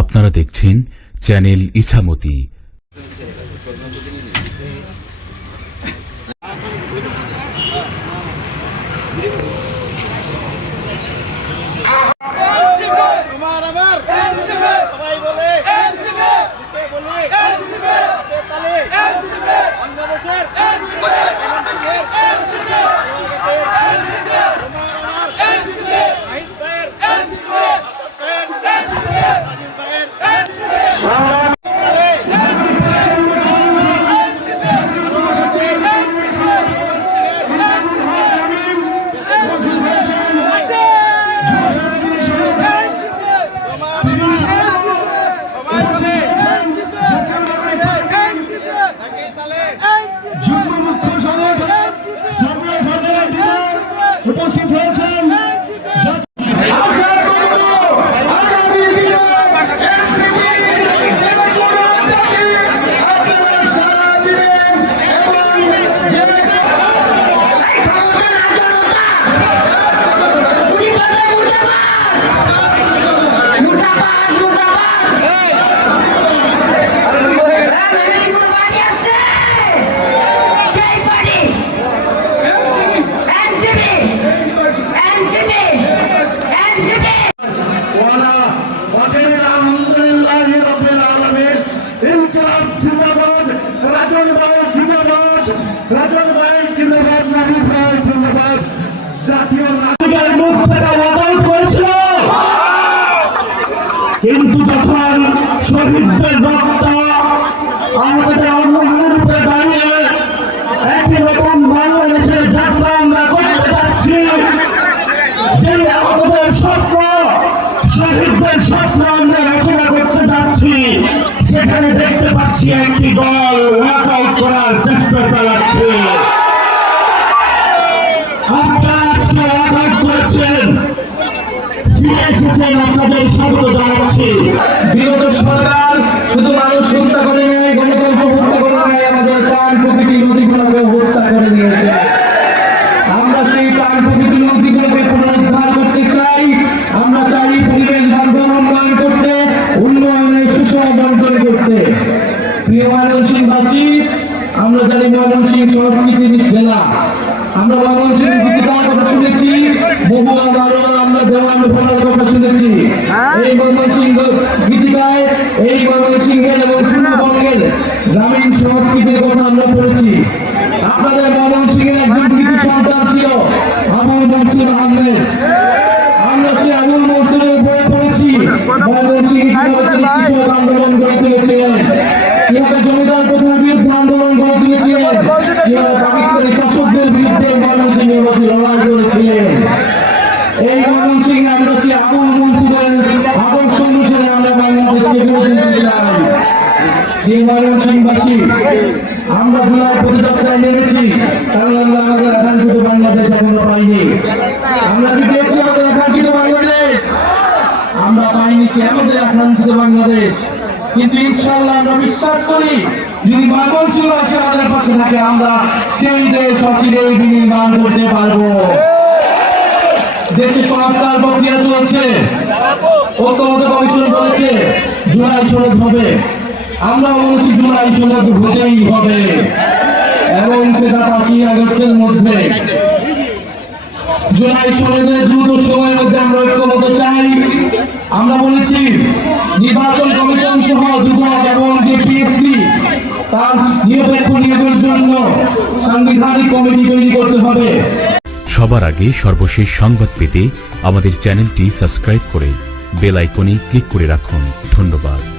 আপনারা দেখছেন চ্যানেল ইছামতি। আমার কিন্তু যখন শহীদদের রক্ত আমাদের অন্যদের উপরে দাঁড়িয়ে একটি নতুন বাংলাদেশের যাত্রা আমরা করতে যাচ্ছি। যে আমাদের স্বপ্ন, শহীদদের স্বপ্ন আমরা রচনা করতে যাচ্ছি, সেখানে দেখতে পাচ্ছি একটি দল ওয়ার্কআউট করার চেষ্টা চালাচ্ছে। এসেছেন আপনাদের স্বাগত জানাচ্ছি। বিগত সরকার শুধু মানুষ হত্যা করে নেয় গণতন্ত্র হত্যা করে নেয় আমাদের প্রাণ প্রকৃতি নদীগুলোকে হত্যা করে নিয়েছে আমরা সেই প্রাণ প্রকৃতি নদীগুলোকে পুনরুদ্ধার করতে চাই। আমরা চাই পরিবেশ বান্ধব উন্নয়ন করতে, উন্নয়নের সুষম বন্টন করতে। প্রিয় ময়মনসিংহবাসী, আমরা জানি ময়মনসিংহ সংস্কৃতির জেলা। আমরা ময়মনসিংহ গীতিকার কথা শুনেছি বহু আবারও আমরা দেওয়ান ভোলার কথা শুনেছি এই ময়মনসিংহ গীতিকায় এই ময়মনসিংহের এবং পূর্ববঙ্গের গ্রামীণ সংস্কৃতির কথা আমরা পড়েছি আপনাদের ময়মনসিংহের একজন কৃতি সন্তান ছিল, আবুল মনসুর আহমেদ। আমরা সে আবুল মনসুরের বই পড়েছি, ময়মনসিংহ কীভাবে কৃষক আন্দোলন গড়ে তুলেছিলেন জমিদার প্রথার বিরুদ্ধে আন্দোলন গড়ে তুলেছিলেন পাকিস্তানি শাসকদের বিরুদ্ধে ময়মনসিংহ লড়াই করেছিলেন। এই ময়মনসিংহ আমরা সে আবুল মনসুরের ময়মনসিংহবাসী জুলাই পদযাত্রায় বাংলাদেশ এখনও পাইনি। আমরা সে আমাদের আকাঙ্ক্ষিত বাংলাদেশ। আমরা বিশ্বাস করি, যদি ময়মনসিংহ এসে আমাদের পাশে থাকে, আমরা সেই দেশ অচিরেই বিনির্মাণ করতে পারব। দেশে সংস্কার বলেছে, জুলাই সনদ হবে। আমরা বলেছি জুলাই সনদ হতেই হবে এবং সেটা পাঁচই আগস্টের মধ্যে। জুলাই সনদে দ্রুত সময়ের মধ্যে আমরা ঐক্যমত চাই। আমরা বলেছি, নির্বাচন কমিশন সহ দুদক এবং যে পিএসসি তার নিরপেক্ষ নিয়োগের জন্য সাংবিধানিক কমিটি তৈরি করতে হবে। সবার আগে সর্বশেষ সংবাদ পেতে আমাদের চ্যানেলটি সাবস্ক্রাইব করে বেল আইকনে ক্লিক করে রাখুন। ধন্যবাদ।